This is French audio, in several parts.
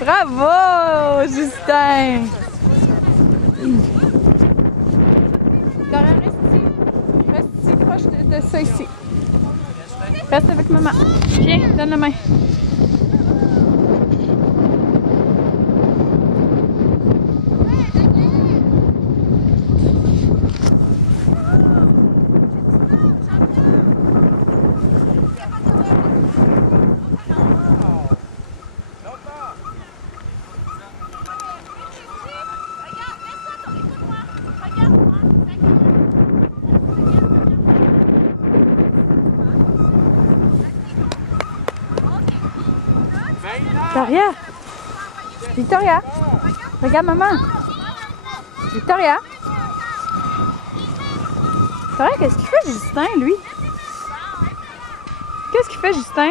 Bravo, Justin! Dorian, reste ici. Reste ici, proche de ça ici. Reste avec maman. Viens, donne la main. Victoria! Victoria! Regarde maman! Victoria! Victoria, qu'est-ce qu'il fait Justin, lui? Qu'est-ce qu'il fait Justin?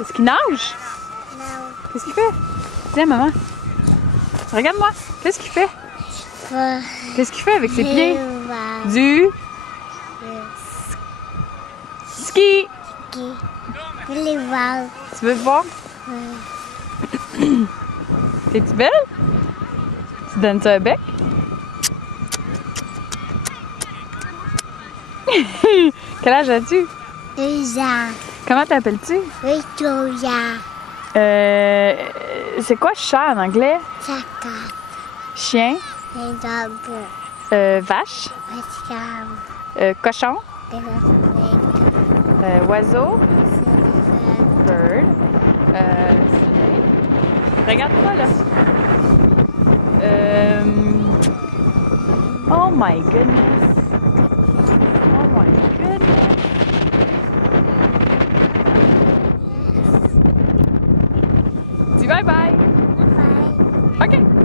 Est-ce qu'il nage? Non. Qu'est-ce qu'il fait? Tiens maman! Regarde-moi! Qu'est-ce qu'il fait? Qu'est-ce qu'il fait avec ses pieds? Du ski! Je les vois. Tu veux le voir? T'es-tu belle? Tu donnes ça un bec? Quel âge as-tu? 2 ans. Comment t'appelles-tu? Victoria. C'est quoi chat en anglais? Chaka. Chien? Les dogs. Vache? Pascal. Cochon? Oiseau? Bird? Soleil? Regarde-toi là. Oh my goodness. Oh my goodness. Dis bye bye. Bye. OK.